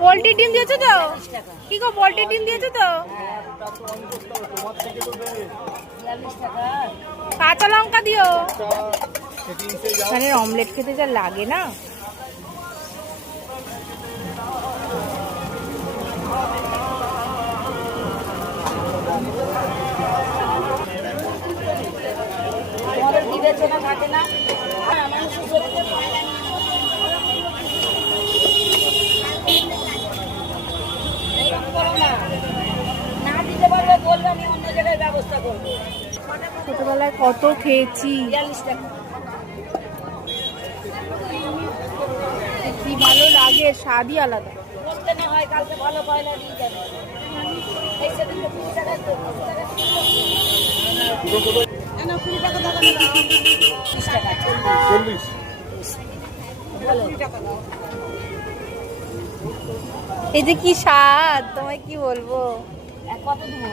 Poultry ডিম দিয়েছো তো? কি গো, পোল্ট্রি ডিম দিয়েছো তো? কাঁচা লঙ্কা দিও। এখানে অমলেট খেতে যা লাগে না। থাকে না দিতে পারলে বলবে, আমি অন্য জায়গায় ব্যবস্থা করবো। ছোটবেলায় কত খেয়েছি, কি ভালো লাগে, স্বাদই আলাদা। বলতে না হয় কালকে ভালো পয়লা দিয়ে যাবে। এই যে কি স্বাদ, তোমায় কি বলবো। কত দেবো?